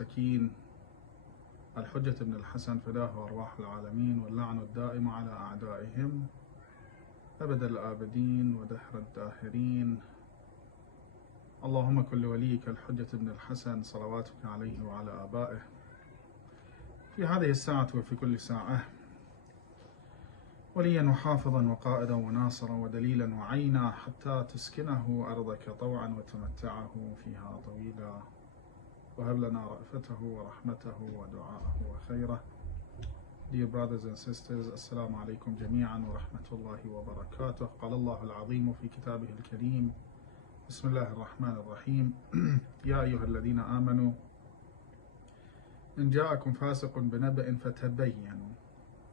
المستكين الحجة بن الحسن فداه أرواح العالمين واللعن الدائم على أعدائهم أبد الآبدين ودهر الداهرين. اللهم كن لوليك الحجة بن الحسن صلواتك عليه وعلى آبائه في هذه الساعة وفي كل ساعة وليا وحافظا وقائدا وناصرا ودليلا وعينا حتى تسكنه أرضك طوعا وتمتعه فيها طويلا وهب لنا رأفته ورحمته ودعاءه وخيره. Dear brothers and sisters, السلام عليكم جميعا ورحمة الله وبركاته. قال الله العظيم في كتابه الكريم: بسم الله الرحمن الرحيم. يا أيها الذين آمنوا إن جاءكم فاسق بنبأ فتبينوا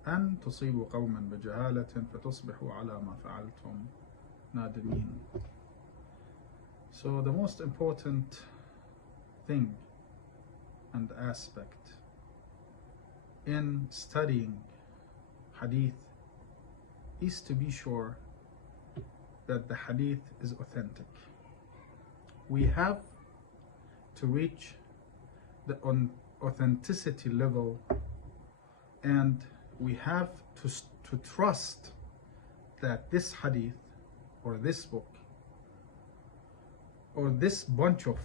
أن تصيبوا قوما بجهالة فتصبحوا على ما فعلتم نادمين. So the most important thing and aspect in studying hadith is to be sure that the hadith is authentic. We have to reach the authenticity level, and we have to trust that this hadith or this book or this bunch of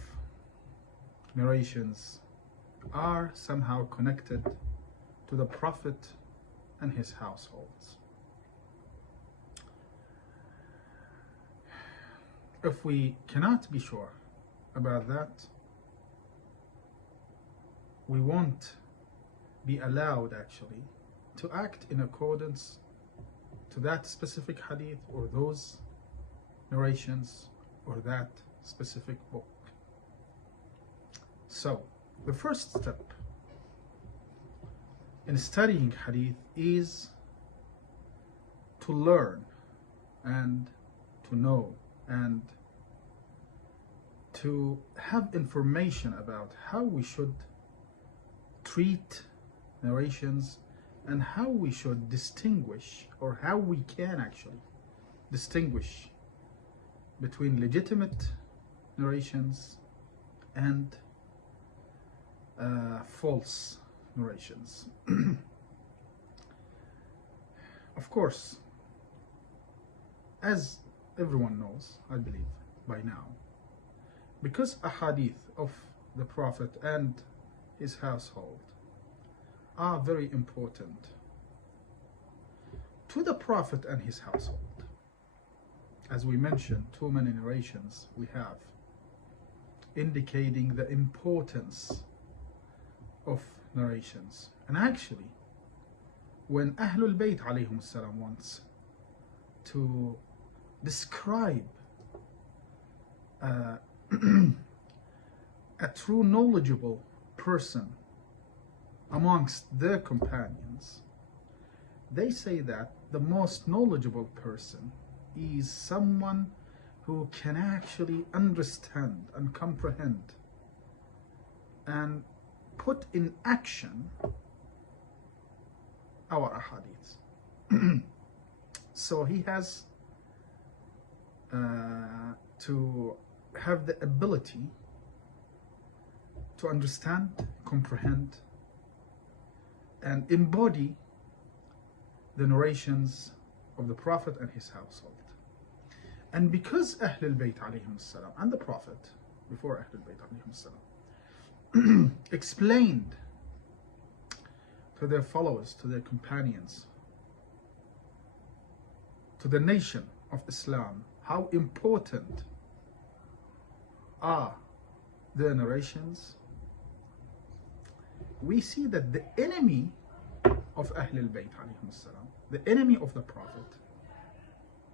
narrations are somehow connected to the Prophet and his households. If we cannot be sure about that, we won't be allowed actually to act in accordance to that specific hadith or those narrations or that specific book. So, the first step in studying hadith is to learn and to know and to have information about how we should treat narrations and how we should distinguish, or how we can actually distinguish between legitimate narrations and false narrations. Of course, as everyone knows, I believe by now, because a hadith of the Prophet and his household are very important to the Prophet and his household. As we mentioned, too many narrations we have indicating the importance of narrations. And actually, when Ahlul Bayt alayhim salam wants to describe a true knowledgeable person amongst their companions, they say that the most knowledgeable person is someone who can actually understand and comprehend and put in action our ahadith. So he has to have the ability to understand, comprehend, and embody the narrations of the Prophet and his household. And because Ahlul Bayt alayhim salam and the Prophet before Ahlul Bayt alayhim salam explained to their followers, to their companions, to the nation of Islam, how important are their narrations, we see that the enemy of Ahlul Bayt alayhim salam, the enemy of the Prophet,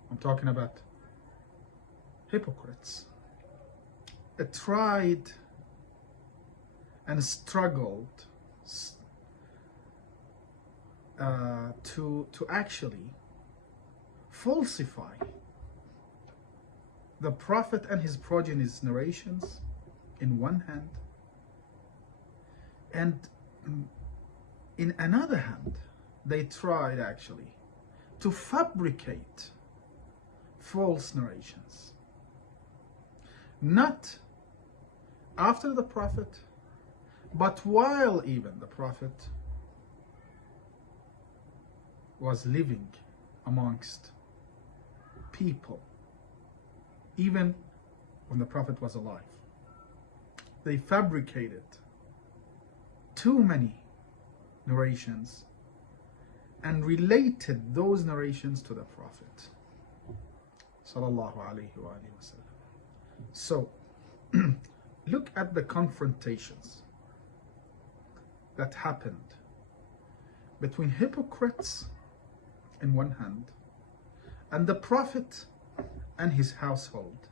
I'm talking about hypocrites, tried and struggled to actually falsify the Prophet and his progeny's narrations in one hand, and in another hand they tried actually to fabricate false narrations, not after the Prophet, But while even the Prophet was living amongst people, even when the Prophet was alive, they fabricated too many narrations and related those narrations to the Prophet sallallahu alaihi wasallam. So look at the confrontations that happened between hypocrites in one hand and the Prophet and his household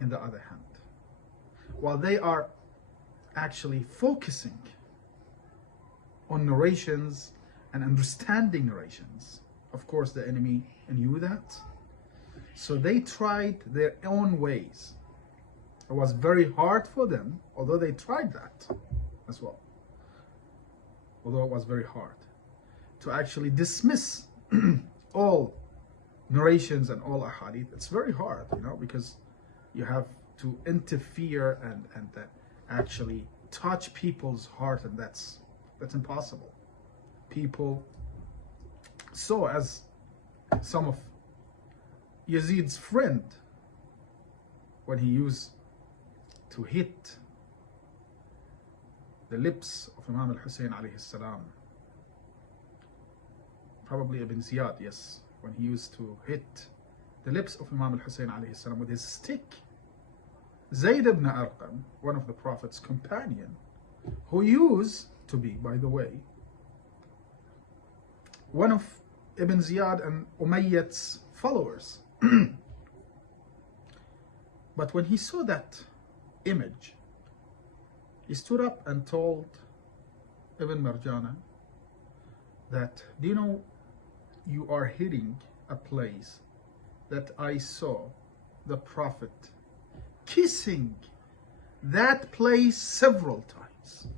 in the other hand, while they are actually focusing on narrations and understanding narrations. Of course, the enemy knew that, so they tried their own ways. It was very hard for them, although they tried that as well, although it was very hard to actually dismiss all narrations and all ahadith. It's very hard, because you have to interfere and actually touch people's heart, and that's impossible. People saw, as some of Yazid's friend, when he used to hit the lips of Imam al-Hussein alayhi salam, probably Ibn Ziyad, yes, when he used to hit the lips of Imam al-Hussein alayhi salam with his stick, Zayd ibn Arqam, one of the Prophet's companion, who used to be, by the way, one of Ibn Ziyad and Umayyad's followers. But when he saw that image, he stood up and told Ibn Marjana that, do you know, you are hitting a place that I saw the Prophet kissing that place several times.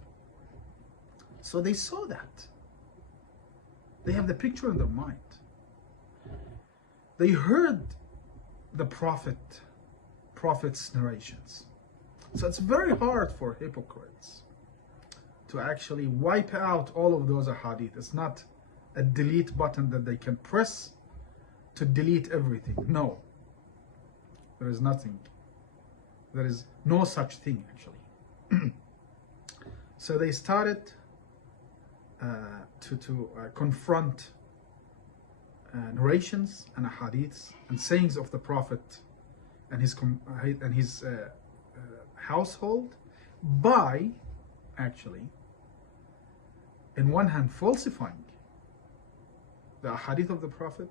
So they saw that. They have the picture in their mind. They heard the Prophet's narrations. So it's very hard for hypocrites to actually wipe out all of those ahadith. It's not a delete button that they can press to delete everything. No. There is nothing. There is no such thing, actually. So they started to confront narrations and ahadiths and sayings of the Prophet and his household by actually, in one hand, falsifying the ahadith of the Prophet,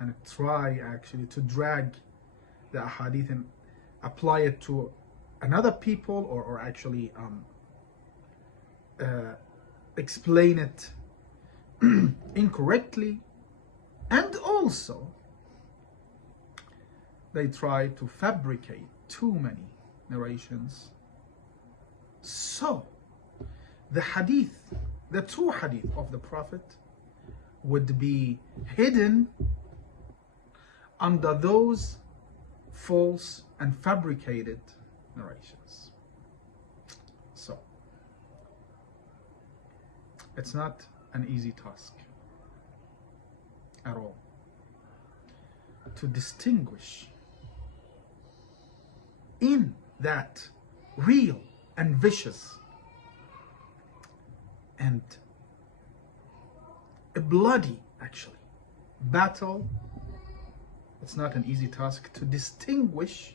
and try actually to drag the ahadith and apply it to another people, or actually explain it incorrectly. And also they try to fabricate too many narrations, so the hadith, the true hadith of the Prophet, would be hidden under those false and fabricated narrations. So it's not an easy task at all to distinguish in that real and vicious and a bloody, actually, battle. It's not an easy task to distinguish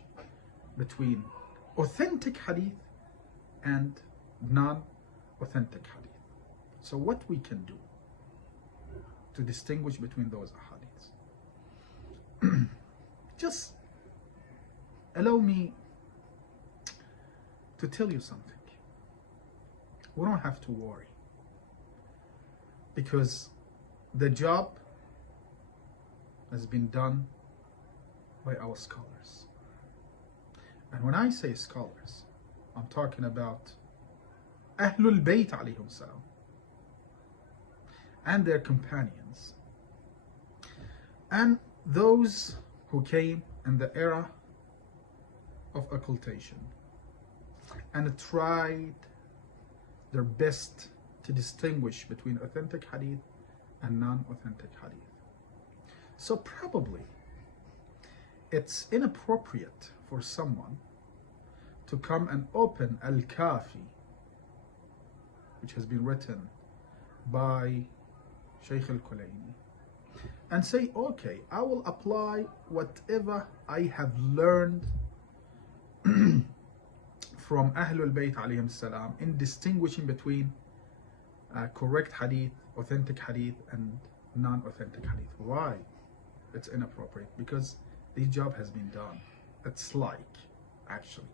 between authentic hadith and non-authentic hadith. So what we can do to distinguish between those ahadiths? Just allow me to tell you something. We don't have to worry, because the job has been done by our scholars. And when I say scholars, I'm talking about Ahlul Bayt alayhim salam and their companions, and those who came in the era of occultation, and tried their best to distinguish between authentic hadith and non-authentic hadith. So probably it's inappropriate for someone to come and open Al-Kafi, which has been written by Shaykh Al-Kulayni, and say, okay, I will apply whatever I have learned from Ahlul Bayt alayhim salam in distinguishing between correct hadith, authentic hadith, and non-authentic hadith. Why? It's inappropriate, because the job has been done. It's like actually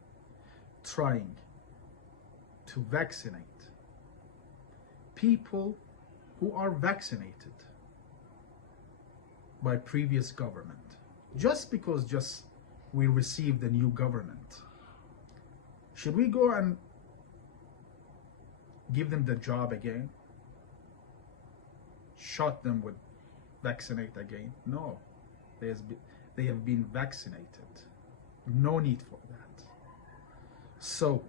trying to vaccinate people who are vaccinated by previous government. Just because we received a new government, should we go and give them the job again? Shot them with vaccinate again? No, they have been vaccinated. No need for that. So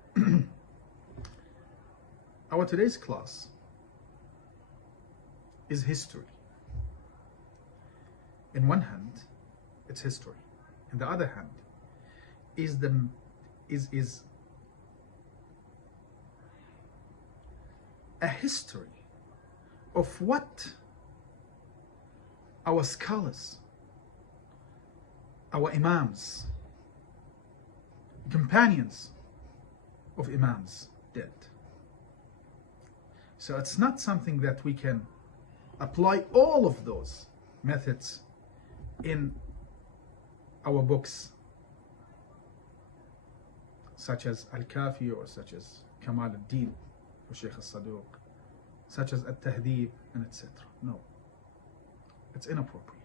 our today's class is history. In one hand, it's history. In the other hand, is a history of what our scholars, our imams, companions of imams did. So it's not something that we can apply all of those methods in our books, such as Al-Kafi, or such as Kamal al-Din or Sheikh al-Saduq, such as At-Tahdhib, and etc. No, it's inappropriate.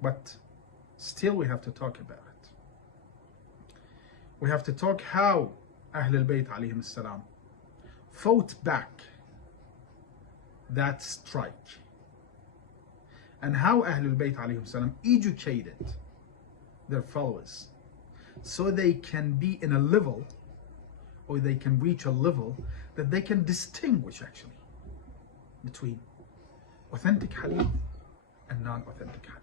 But still we have to talk about it. We have to talk how Ahlul Bayt alayhim salam fought back that strike, and how Ahlul Bayt alayhim salam educated their followers so they can be in a level, or they can reach a level that they can distinguish actually between authentic hadith and non-authentic hadith.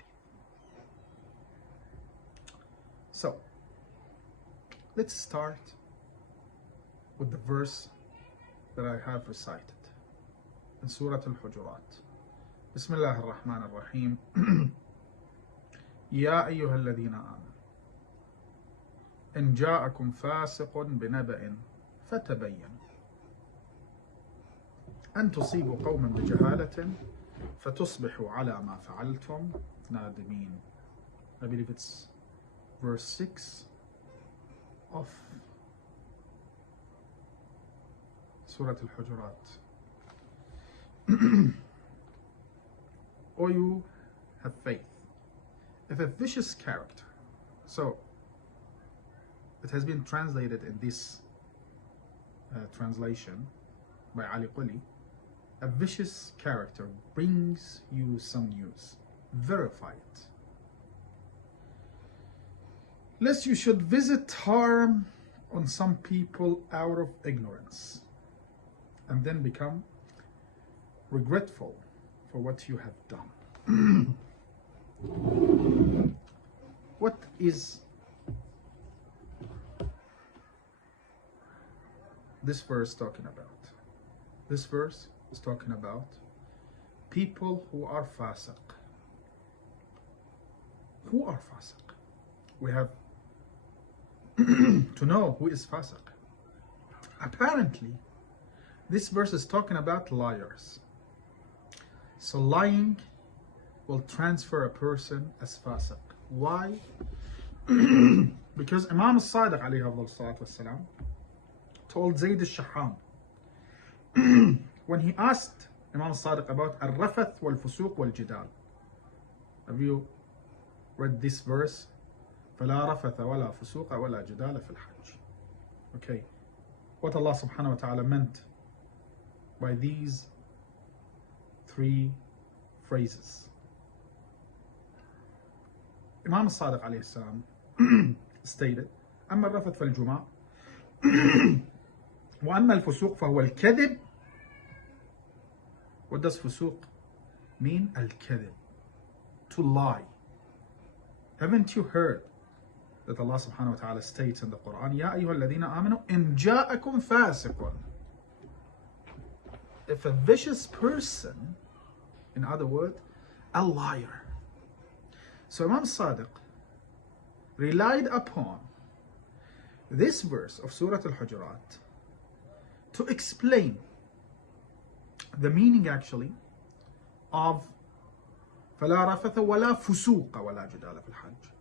So let's start with the verse that I have recited in Surah Al-Hujurat. Bismillah ar-Rahman ar-Rahim. Ya ayyuha alladhina amanu in ja'akum fasiqun binaba'in fatabayyan an tusibu qawman bijahalatin fatusbihu ala ma fa'altum nadimin. I believe it's verse 6 of Surah Al-Hujurat. Or you have faith. If a vicious character, so it has been translated in this translation by Ali Quli, a vicious character brings you some news, verify it, lest you should visit harm on some people out of ignorance, and then become regretful for what you have done. What is this verse talking about? This verse is talking about people who are fasiq. Who are fasiq? We have to know who is fasiq. Apparently, this verse is talking about liars. So lying will transfer a person as fasiq. Why? Because Imam al-Sadiq alayhi salatu wasalam told Zayd al-Shaham when he asked Imam al-Sadiq about al-rafath wal-fusuq wal-jidal. Have you read this verse? فَلَا رَفَثَ وَلَا فُسُوقَ وَلَا جِدَالَ فِي الْحَجِّ. Okay, what Allah subhanahu wa ta'ala meant by these three phrases. Imam al-Sadiq alayhi salam stated, أما الرفث فالجماع وأما الفسوق فهو الكذب. What does فسوق mean? الكذب, to lie. Haven't you heard that Allah subhanahu wa ta'ala states in the Quran, يا أيها الذين آمنوا إن جاءكم فاسق. If a vicious person, in other words, a liar. So Imam Sadiq relied upon this verse of Surah Al-Hujurat to explain the meaning actually of فَلَا رَفَثَ وَلَا فُسُوقَ وَلَا جِدَالَ فِي الْحَجِّ.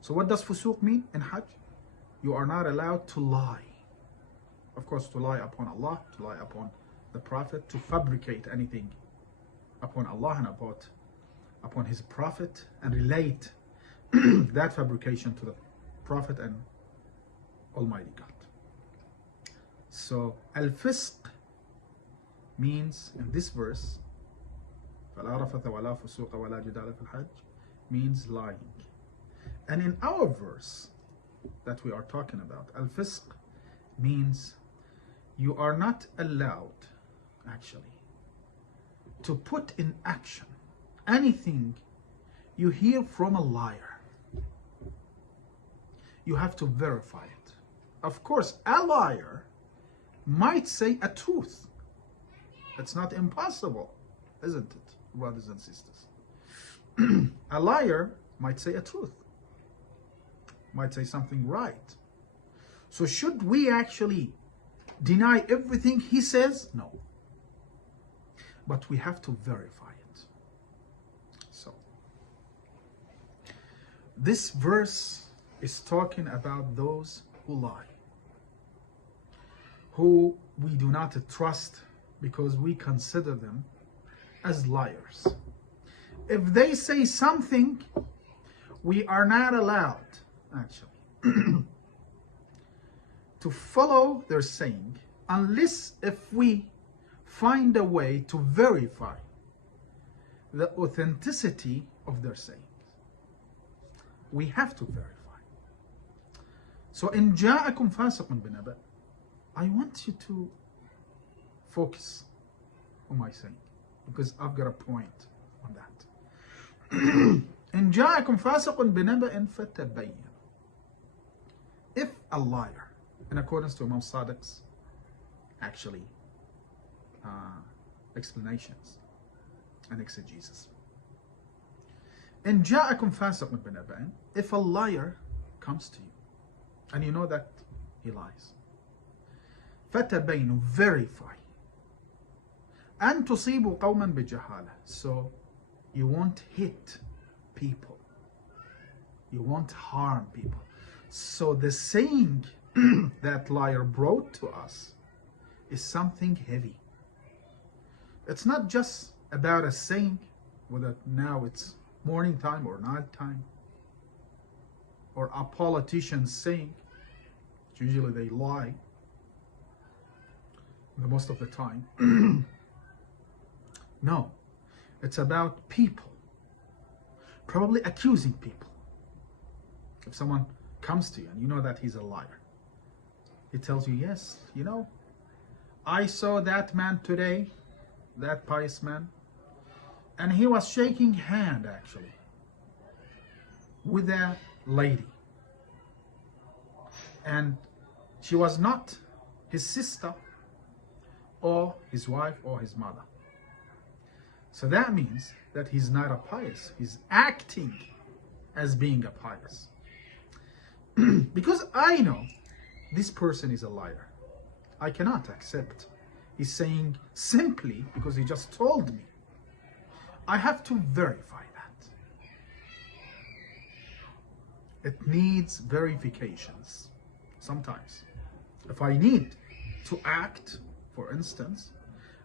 So what does fusuq mean in Hajj? You are not allowed to lie. Of course, to lie upon Allah, to lie upon the Prophet, to fabricate anything upon Allah and upon His Prophet and relate that fabrication to the Prophet and Almighty God. So al-fisq means in this verse فَلَا رَفَثَ وَلَا فُسُوقَ وَلَا جِدَالَ فِي الْحَجِّ means lying. And in our verse that we are talking about, al-fisq means you are not allowed actually to put in action anything you hear from a liar. You have to verify it. Of course, a liar might say a truth. It's not impossible, isn't it, brothers and sisters? A liar might say a truth, might say something right. So should we actually deny everything he says? No. But we have to verify it. So this verse is talking about those who lie, who we do not trust because we consider them as liars. If they say something, we are not allowed actually to follow their saying unless if we find a way to verify the authenticity of their sayings. We have to verify. So in جاءكم فاسق بنبأ, I want you to focus on my saying because I've got a point on that. إن جاءكم فاسق بنبأ فتبين. If a liar, in accordance to Imam Sadiq's actually explanations and exegesis, إن جاءكم فاسق بنبأ, if a liar comes to you and you know that he lies, فتبين, verify, أن تصيبوا قوما بجهالة, so you won't hit people, you won't harm people. So the saying that liar brought to us is something heavy. It's not just about a saying, whether now it's morning time or night time, or a politician saying. Usually they lie the most of the time. No, it's about people, probably accusing people. If someone comes to you and you know that he's a liar, he tells you, yes, you know, I saw that man today, that pious man, and he was shaking hand actually with a lady, and she was not his sister or his wife or his mother. So that means that he's not a pious. He's acting as being a pious. Because I know this person is a liar, I cannot accept. He's saying simply because he just told me. I have to verify that. It needs verifications sometimes. If I need to act, for instance,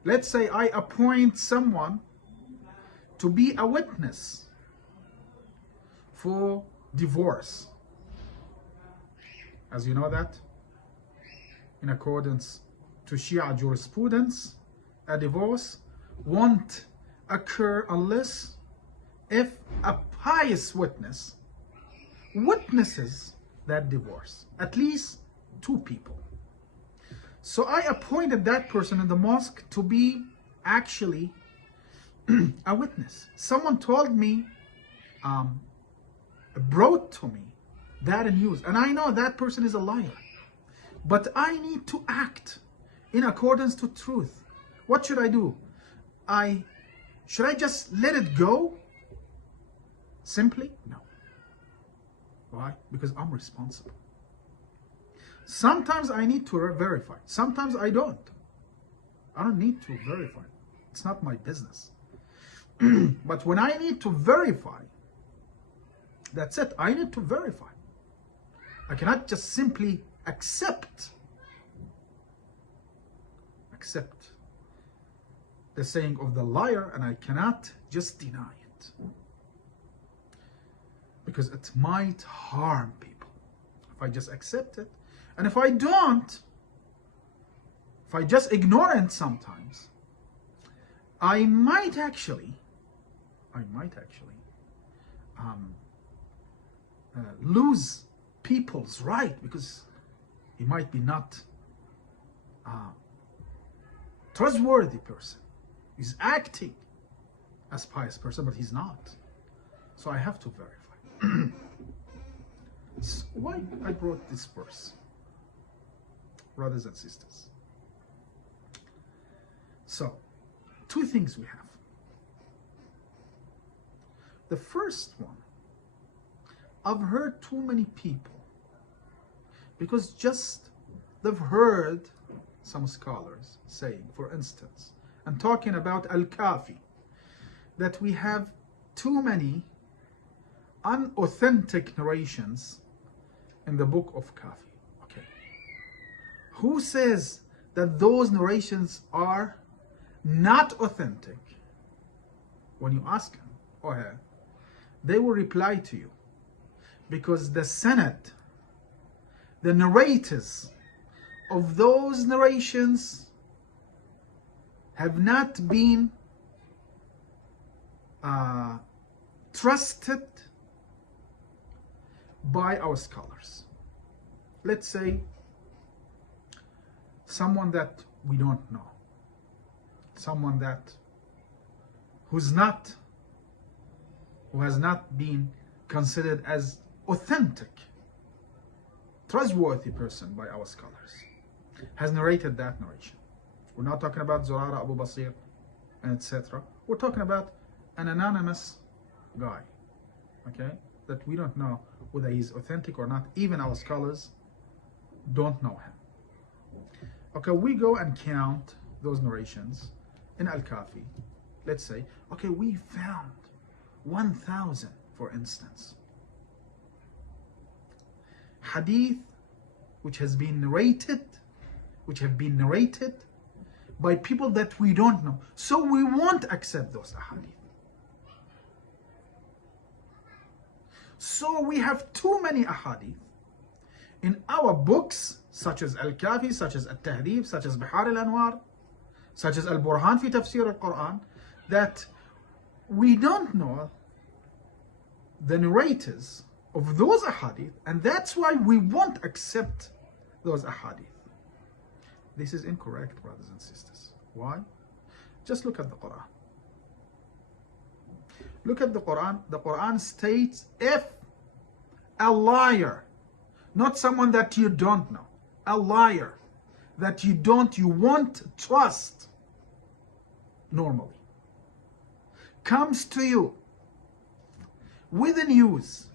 let's say I appoint someone to be a witness for divorce. As you know that, in accordance to Shia jurisprudence, a divorce won't occur unless if a pious witness witnesses that divorce, at least two people. So I appointed that person in the mosque to be actually a witness. Someone told me, brought to me that news, and I know that person is a liar. But I need to act in accordance to truth. What should I do? Should I just let it go? Simply? No. Why? Because I'm responsible. Sometimes I need to verify. Sometimes I don't. I don't need to verify. It's not my business. But when I need to verify, that's it. I need to verify. I cannot just simply accept the saying of the liar, and I cannot just deny it, because it might harm people if I just accept it. And if I don't, if I just ignore it sometimes, I might actually lose people's right, because he might be not trustworthy person. He's acting as pious person, but he's not. So I have to verify. So why I brought this verse, brothers and sisters? So, two things we have. The first one, I've heard too many people, because just they've heard some scholars saying, for instance, and talking about Al-Kafi, that we have too many unauthentic narrations in the book of Kafi. Okay. Who says that those narrations are not authentic? When you ask him or her, they will reply to you, because the sanad, the narrators of those narrations have not been trusted by our scholars. Let's say someone that we don't know, someone that who has not been considered as authentic, trustworthy person by our scholars, has narrated that narration. We're not talking about Zurara, Abu Basir, and etc. We're talking about an anonymous guy, okay, that we don't know whether he's authentic or not. Even our scholars don't know him. Okay, we go and count those narrations in Al-Kafi. Let's say, okay, we found 1,000, for instance, hadith which have been narrated by people that we don't know. So we won't accept those ahadith. So we have too many ahadith in our books, such as Al-Kafi, such as Al-Tahdhib, such as Bihar al-Anwar, such as Al-Burhan fi Tafsir al-Quran, that we don't know the narrators of those ahadith, and that's why we won't accept those ahadith. This is incorrect, brothers and sisters. Why? Just look at the Quran. Look at the Quran. The Quran states, if a liar, not someone that you don't know, a liar that you won't trust normally, comes to you with a news,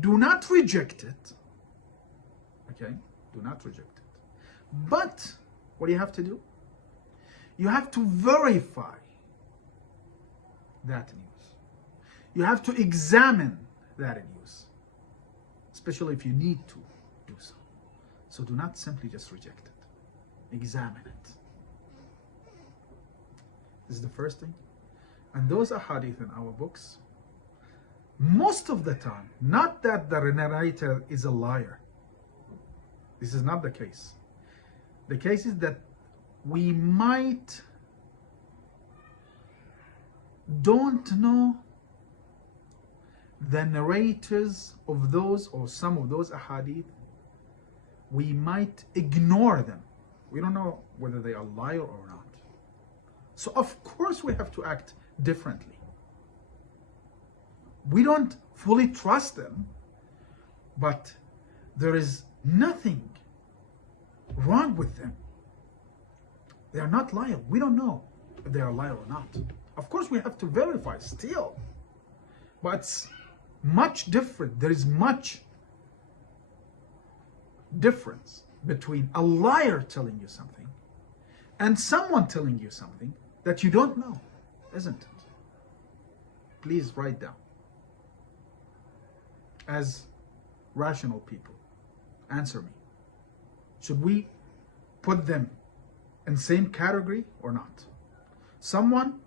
do not reject it. Okay? Do not reject it. But what do you have to do? You have to verify that news. You have to examine that news, especially if you need to do so. So do not simply just reject it. Examine it. This is the first thing. And those ahadith in our books, most of the time, not that the narrator is a liar. This is not the case. The case is that we might don't know the narrators of those or some of those ahadith. We might ignore them We don't know whether they are liar or not. So of course we have to act differently. We don't fully trust them, but there is nothing wrong with them. They are not liar. We don't know if they are liar or not. Of course we have to verify still, but it's much different. There is much difference between a liar telling you something and someone telling you something that you don't know, isn't it? Please write down. As rational people, answer me. Should we put them in same category or not? Someone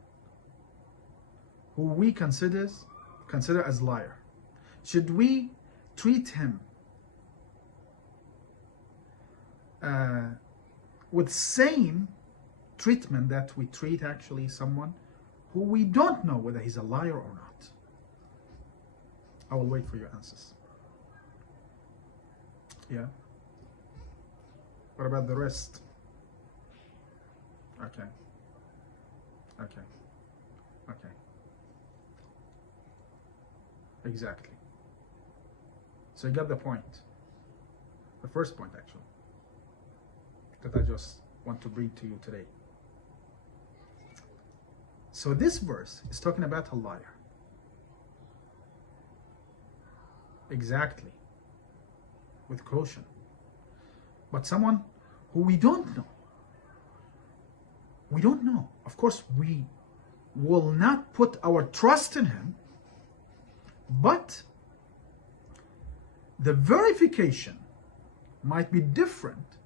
who we consider as liar, should we treat him with same treatment that we treat actually someone who we don't know whether he's a liar or not? I will wait for your answers. Yeah. What about the rest? Okay. Okay. Okay. Exactly. So you got the point. The first point, actually, that I just want to bring to you today. So this verse is talking about a liar. Exactly. With caution. But someone who we don't know. We don't know. Of course, we will not put our trust in him, but the verification might be different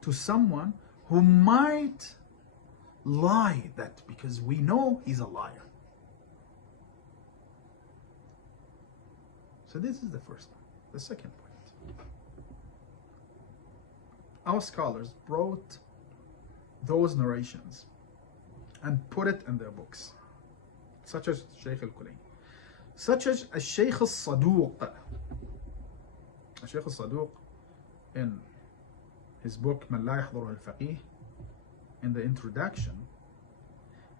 to someone who might lie, that because we know he's a liar. So this is the first point. The second point. Our scholars brought those narrations and put it in their books, such as Shaykh al-Kulayn, such as Shaykh al-Saduq. Shaykh al-Saduq, in his book Man La Yahduru al-Faqih, in the introduction,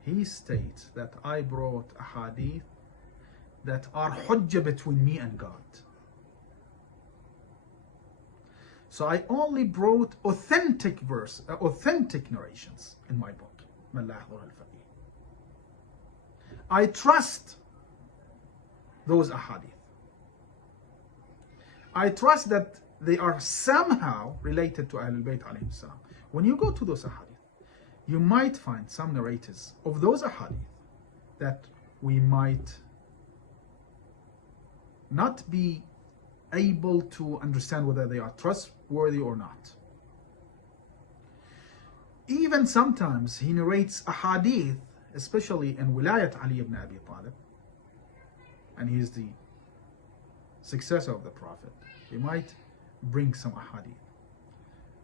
he states that I brought a hadith that are hujjah between me and God. So I only brought authentic narrations in my book, Man La Yahduru al-Faqih. I trust those ahadith. I trust that they are somehow related to Ahlul Bayt alayhim salam. When you go to those ahadith, you might find some narrators of those ahadith that we might not be able to understand whether they are trustworthy or not. Even sometimes he narrates a hadith, especially in Wilayat Ali ibn Abi Talib, and he is the successor of the Prophet. He might bring some hadith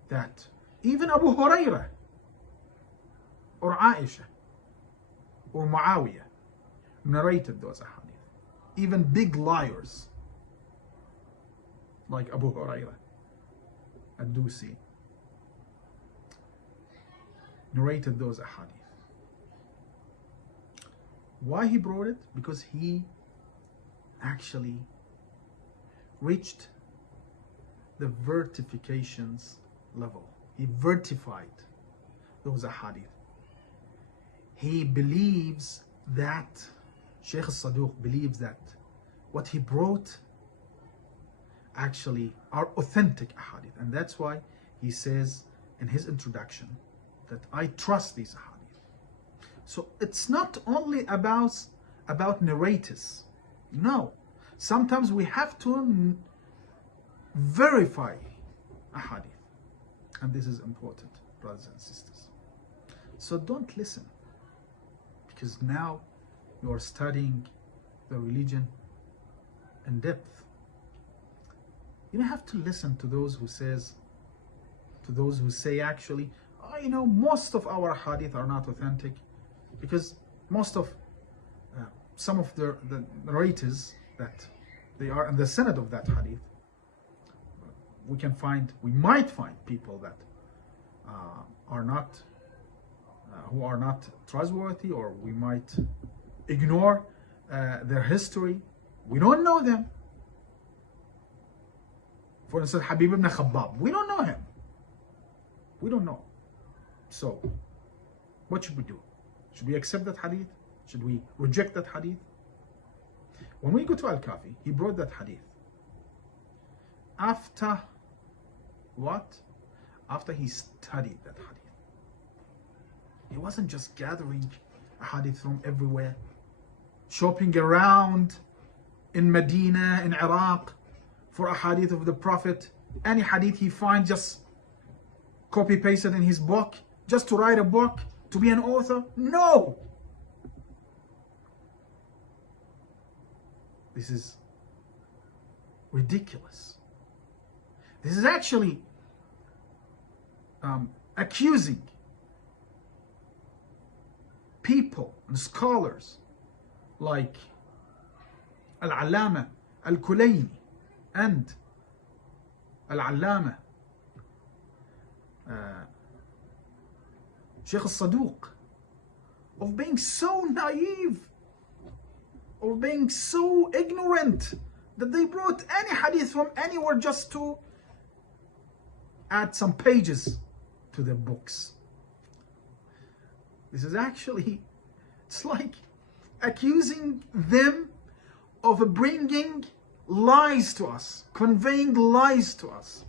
that even Abu Hurairah or Aisha or Muawiyah narrated those hadith. Even big liars like Abu Hurairah ad-Dusi narrated those ahadith. Why he brought it? Because he actually reached the vertifications level. He vertified those ahadith. He believes that, Shaykh al-Saduq believes that what he brought actually are authentic ahadith, and that's why he says in his introduction that I trust these ahadith. So it's not only about narrators. No, sometimes we have to verify ahadith, and this is important, brothers and sisters. So don't listen, because now you are studying the religion in depth. You don't have to listen to those who say actually, oh, you know, most of our hadith are not authentic, because most of some of the narrators that they are in the sanad of that hadith, we might find people that are are not trustworthy, or we might ignore their history. We don't know them. For instance, Habib ibn Khabbab, we don't know him. We don't know. So, what should we do? Should we accept that hadith? Should we reject that hadith? When we go to Al-Kafi, he brought that hadith. After what? After he studied that hadith. He wasn't just gathering a hadith from everywhere, shopping around in Medina, in Iraq, for a hadith of the Prophet. Any hadith he finds, just copy pasted in his book, just to write a book, to be an author. No! This is ridiculous. This is actually accusing people and scholars like Al-Allama Al-Kulayni and Al-Allama Sheikh Al-Saduq of being so naive, of being so ignorant, that they brought any hadith from anywhere just to add some pages to their books. This is actually, it's like accusing them of bringing lies to us, conveying lies to us.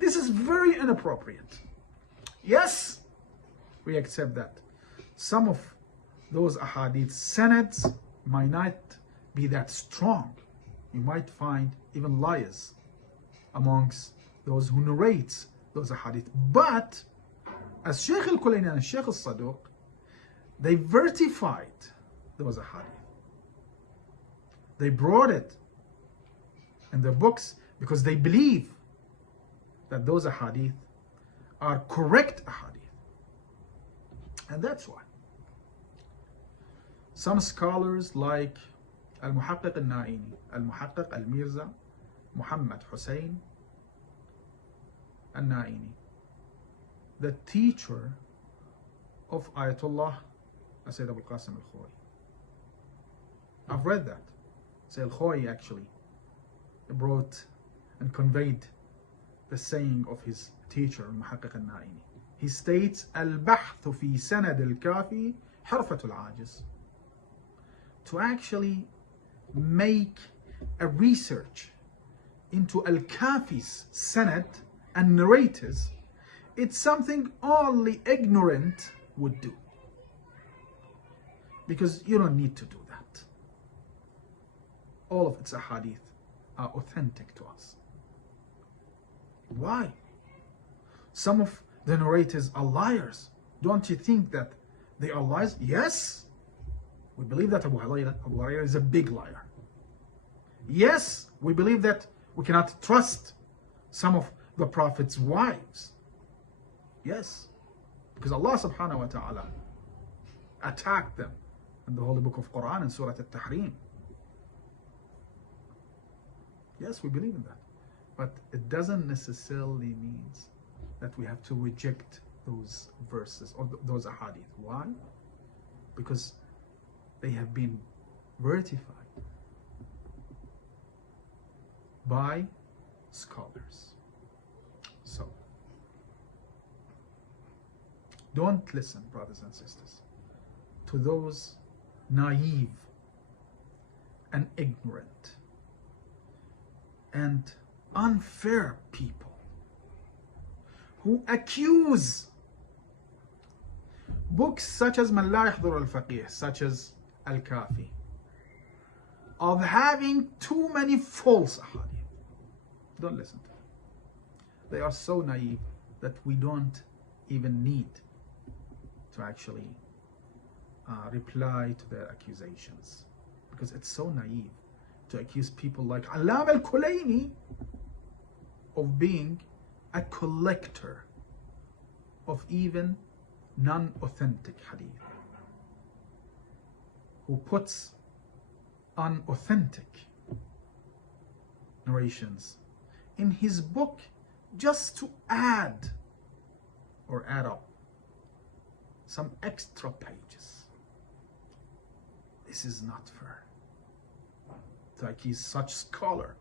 This is very inappropriate. Yes, we accept that some of those ahadith sanads might not be that strong. You might find even liars amongst those who narrate those ahadith. But as Sheikh Al-Kulayni and Sheikh Al-Saduq, they verified those ahadith. They brought it in their books because they believe that those ahadith are correct ahadith. And that's why some scholars like Al-Muhaqqiq Al-Na'ini, Al-Muhaqqiq Al-Mirza Muhammad Hussein Al-Na'ini, the teacher of Ayatollah Sayyid Abul Qasim Al-Khoi. I've read that. Sayyid Al-Khoi actually brought and conveyed the saying of his teacher, Al-Muhaqqiq Al-Na'ini. He states, Al-Bahthu fi sanad al-Kafi harfatul ajiz. To actually make a research into Al-Kafi's sanad and narrators, it's something only ignorant would do. Because you don't need to do that. All of its ahadith are authentic to us. Why? Some of the narrators are liars. Don't you think that they are liars? Yes. We believe that Abu Hurairah is a big liar. Yes, we believe that we cannot trust some of the Prophet's wives. Yes, because Allah subhanahu wa ta'ala attacked them in the Holy Book of Quran in Surah Al-Tahrim. Yes, we believe in that. But it doesn't necessarily mean that we have to reject those verses or those ahadith. Why? Because they have been verified by scholars. So, don't listen, brothers and sisters, to those naive and ignorant and unfair people who accuse books such as Man La Yahdhur al-Faqih, such as Al-Kafi, of having too many false ahadith. Don't listen to them. They are so naive that we don't even need to actually reply to their accusations, because it's so naive to accuse people like Allama Al-Kulayni of being a collector of even non-authentic hadith, who puts unauthentic narrations in his book just to add or add up some extra pages. This is not fair. Like he's such scholar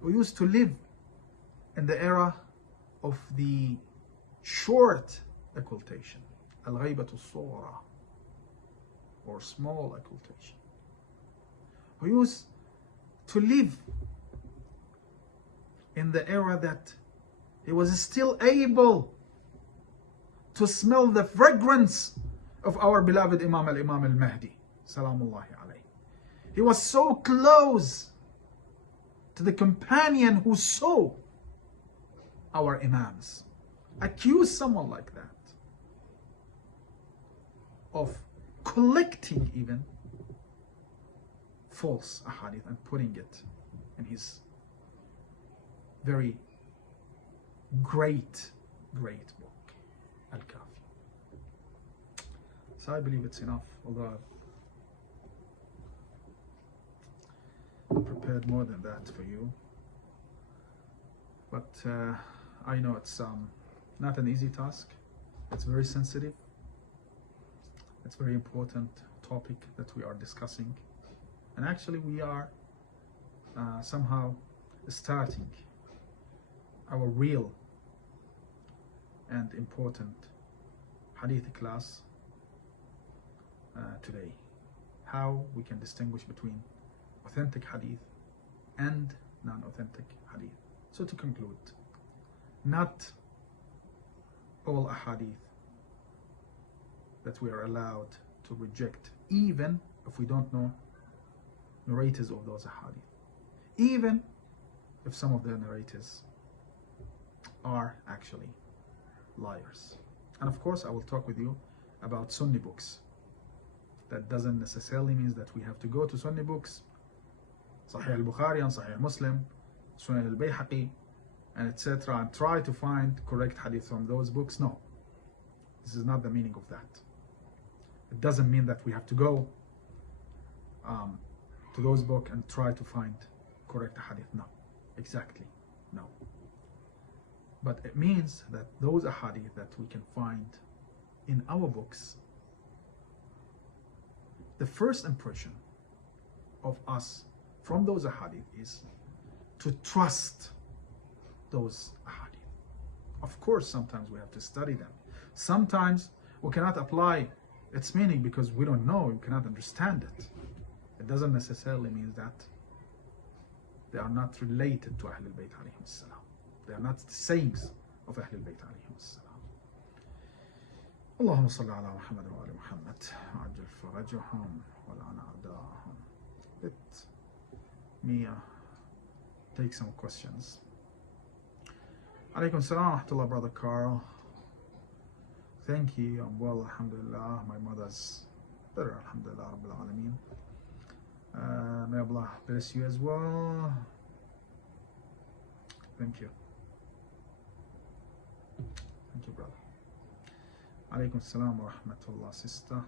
who used to live in the era of the short occultation, al-ghaybatu as-sughra, or small occultation, who used to live in the era that he was still able to smell the fragrance of our beloved Imam al-Mahdi, salamullahi alayhi. He was so close to the companion who saw our Imams. Accuse someone like that of collecting even false ahadith and putting it in his very great book, Al-Kafi. So I believe it's enough, although I've prepared more than that for you. But I know it's not an easy task. It's very sensitive. It's a very important topic that we are discussing. And actually we are somehow starting our real and important hadith class today. How we can distinguish between authentic hadith and non-authentic hadith. So to conclude, not all ahadith that we are allowed to reject, even if we don't know narrators of those ahadith, even if some of the narrators are actually liars. And of course I will talk with you about Sunni books. That doesn't necessarily mean that we have to go to Sunni books, Sahih al-Bukhari and Sahih Muslim, Sunan al-Bayhaqi, and etc., and try to find correct hadith from those books. No, this is not the meaning of that. It doesn't mean that we have to go to those books and try to find correct hadith. No, exactly, no. But it means that those ahadith that we can find in our books, the first impression of us from those ahadith is to trust those ahadith. Of course, sometimes we have to study them. Sometimes we cannot apply its meaning because we don't know, we cannot understand it. It doesn't necessarily mean that they are not related to Ahlul Bayt alayhim salam. They are not the sayings of Ahlul Bayt alayhim salam. Allahumma salli ala Muhammad wa ali Muhammad ajil farajahum wa la'ana a'da'ahum. Let me take some questions. Alaykum salam wa rahmatullah, brother Carl. Thank you. I'm well, alhamdulillah. My mother's better, alhamdulillah, rabbil alameen. May Allah bless you as well. Thank you. Thank you, brother. Alaykum salam wa rahmatullah, sister.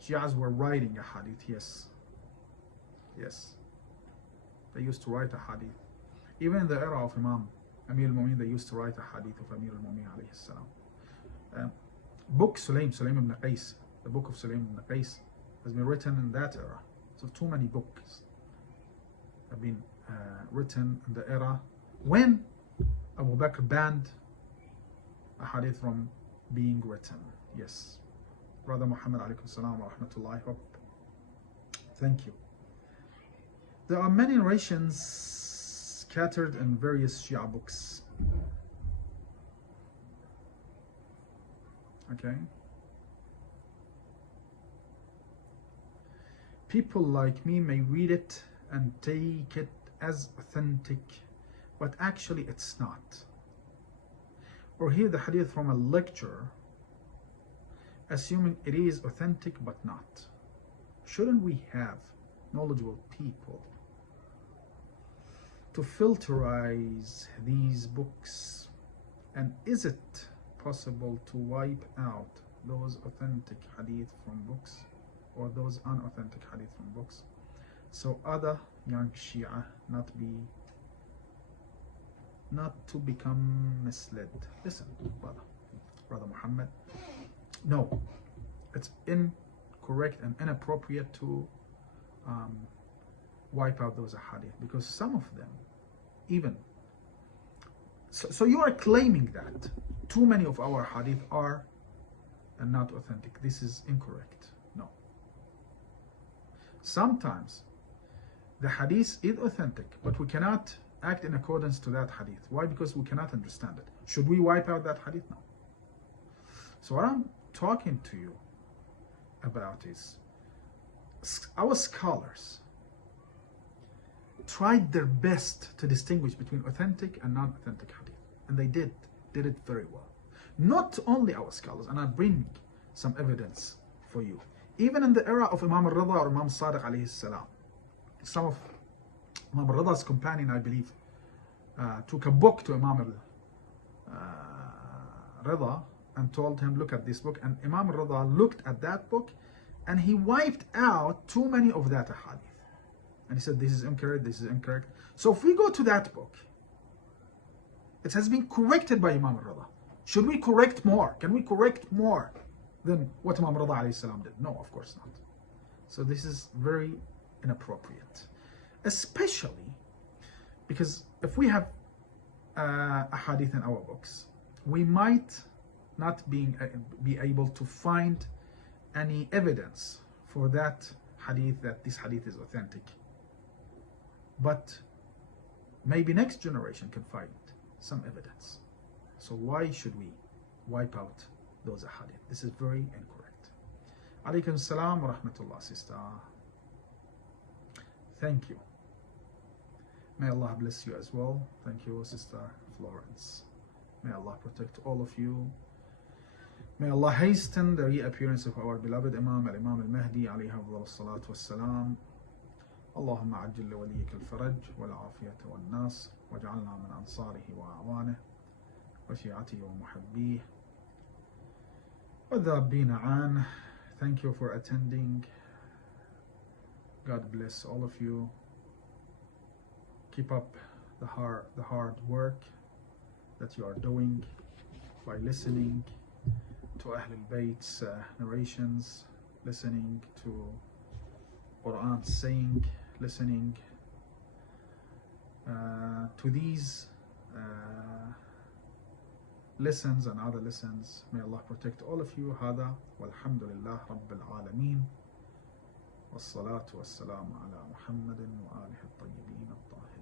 Shias were writing a hadith, yes. Yes. They used to write a hadith. Even in the era of Imam Amir al-Mu'min, they used to write a hadith of Amir al-Mu'min alayhi salam. Book Sulaim ibn Qais, the book of Sulaim ibn Qais has been written in that era. So too many books have been written in the era when Abu Bakr banned a hadith from being written. Yes. Brother Muhammad, alaykum salam wa rahmatullahi. Thank you. There are many narrations scattered in various Shia books. Okay. People like me may read it and take it as authentic, but actually it's not. Or hear the hadith from a lecturer, assuming it is authentic but not. Shouldn't we have knowledgeable people to filterize these books? And is it possible to wipe out those authentic hadith from books or those unauthentic hadith from books, so other young Shia not to become misled. Listen, brother Muhammad, no, it's incorrect and inappropriate to wipe out those hadith, because some of them even so you are claiming that too many of our hadith are not authentic. This is incorrect. No, sometimes the hadith is authentic, but we cannot act in accordance to that hadith. Why? Because we cannot understand it. Should we wipe out that hadith? No. So what I'm talking to you about is our scholars tried their best to distinguish between authentic and non-authentic hadith, and they did it very well. Not only our scholars, and I bring some evidence for you. Even in the era of Imam al-Rida or Imam Sadiq alayhi salam, some of Imam al-Rida's companion, I believe, took a book to Imam al-Rida and told him, look at this book. And Imam al-Rida looked at that book and he wiped out too many of that hadith. And he said, this is incorrect, this is incorrect. So if we go to that book, it has been corrected by Imam al-Rida. Should we correct more? Can we correct more than what Imam al-Rida alayhi salam did? No, of course not. So this is very inappropriate, especially because if we have a hadith in our books, we might not be able to find any evidence for that hadith, that this hadith is authentic, but maybe next generation can find some evidence. So why should we wipe out those hadith? This is very incorrect. Alaykum salam wa rahmatullah, sister. Thank you. May Allah bless you as well. Thank you, Sister Florence. May Allah protect all of you. May Allah hasten the reappearance of our beloved Imam al-Mahdi alayhi afdal salatu wassalam. اللهم عجل لوليك الفرج والعافية والناصر واجعلنا من أنصاره وأعوانه وشيعته ومحبيه والذابين عنه. Thank you for attending. God bless all of you. Keep up the hard work that you are doing by listening to Ahl al-Bayt's narrations, listening to Quran saying, listening to these lessons and other lessons. May Allah protect all of you. هذا والحمد لله رب العالمين والصلاة والسلام على محمد وآله الطيبين الطاهرين.